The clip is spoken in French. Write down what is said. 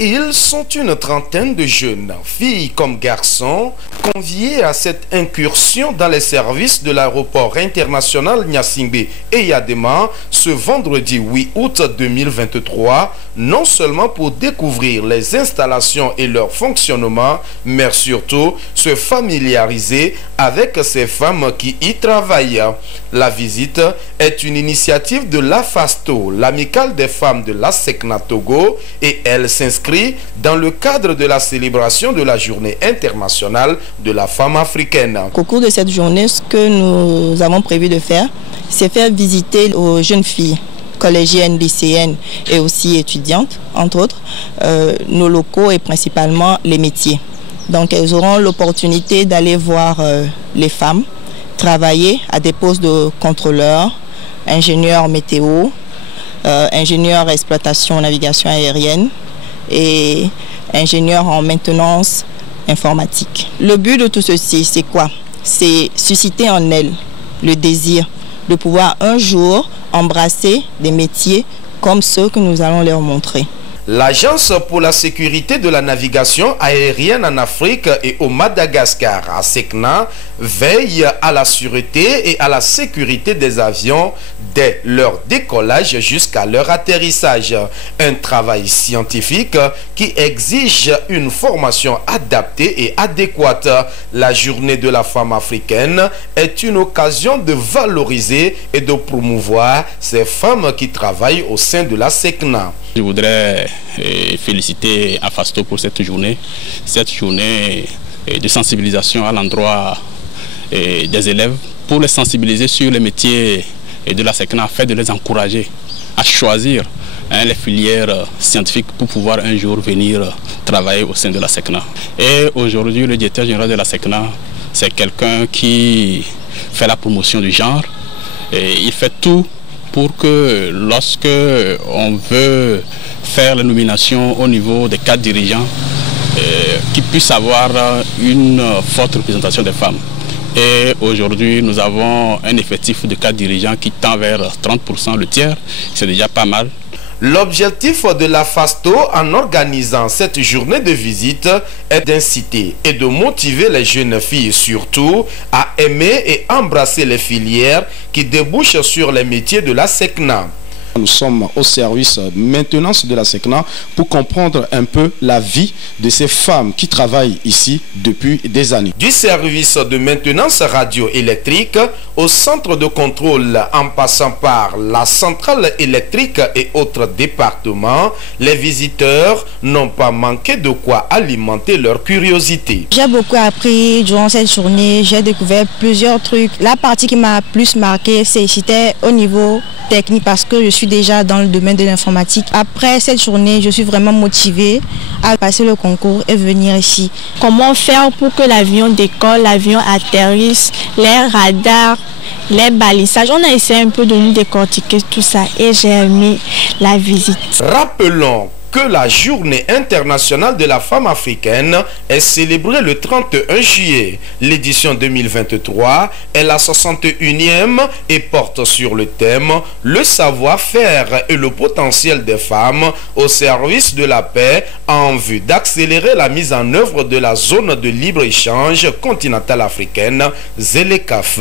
Ils sont une trentaine de jeunes, filles comme garçons, conviés à cette incursion dans les services de l'aéroport international Gnassingbé et Yadema ce vendredi 8 août 2023, non seulement pour découvrir les installations et leur fonctionnement, mais surtout se familiariser avec ces femmes qui y travaillent. La visite est une initiative de l'AFASTO, l'amicale des femmes de la SECNA Togo, et elle s'inscrit dans le cadre de la célébration de la journée internationale de la femme africaine. Au cours de cette journée, ce que nous avons prévu de faire, c'est faire visiter aux jeunes filles collégiennes, lycéennes et aussi étudiantes, entre autres, nos locaux et principalement les métiers. Donc elles auront l'opportunité d'aller voir les femmes travailler à des postes de contrôleurs, ingénieurs météo, ingénieurs exploitation navigation aérienne et ingénieurs en maintenance informatique. Le but de tout ceci, c'est quoi? C'est susciter en elles le désir de pouvoir un jour embrasser des métiers comme ceux que nous allons leur montrer. L'Agence pour la sécurité de la navigation aérienne en Afrique et au Madagascar, à SECNA, veille à la sûreté et à la sécurité des avions dès leur décollage jusqu'à leur atterrissage. Un travail scientifique qui exige une formation adaptée et adéquate. La journée de la femme africaine est une occasion de valoriser et de promouvoir ces femmes qui travaillent au sein de la SECNA. Je voudrais féliciter AFASTO pour cette journée de sensibilisation à l'endroit des élèves, pour les sensibiliser sur les métiers de la SECNA, afin de les encourager à choisir les filières scientifiques pour pouvoir un jour venir travailler au sein de la SECNA. Et aujourd'hui, le directeur général de la SECNA, c'est quelqu'un qui fait la promotion du genre, et il fait tout pour que lorsque on veut faire la nomination au niveau des cadres dirigeants, qu'ils puissent avoir une forte représentation des femmes. Et aujourd'hui, nous avons un effectif de cadres dirigeants qui tend vers 30%, le tiers, c'est déjà pas mal. L'objectif de la FASTO en organisant cette journée de visite est d'inciter et de motiver les jeunes filles surtout à aimer et embrasser les filières qui débouchent sur les métiers de la SECNA. Nous sommes au service de maintenance de la SECNA pour comprendre un peu la vie de ces femmes qui travaillent ici depuis des années. Du service de maintenance radioélectrique au centre de contrôle en passant par la centrale électrique et autres départements, les visiteurs n'ont pas manqué de quoi alimenter leur curiosité. J'ai beaucoup appris durant cette journée, j'ai découvert plusieurs trucs. La partie qui m'a plus marqué, c'était au niveau technique parce que je suis déjà dans le domaine de l'informatique. Après cette journée, je suis vraiment motivée à passer le concours et venir ici. Comment faire pour que l'avion décolle, l'avion atterrisse, les radars, les balisages. On a essayé un peu de nous décortiquer tout ça et j'ai aimé la visite. Rappelons que la journée internationale de la femme africaine est célébrée le 31 juillet. L'édition 2023 est la 61e et porte sur le thème « Le savoir-faire et le potentiel des femmes au service de la paix en vue d'accélérer la mise en œuvre de la zone de libre-échange continentale africaine, ZLECAf ».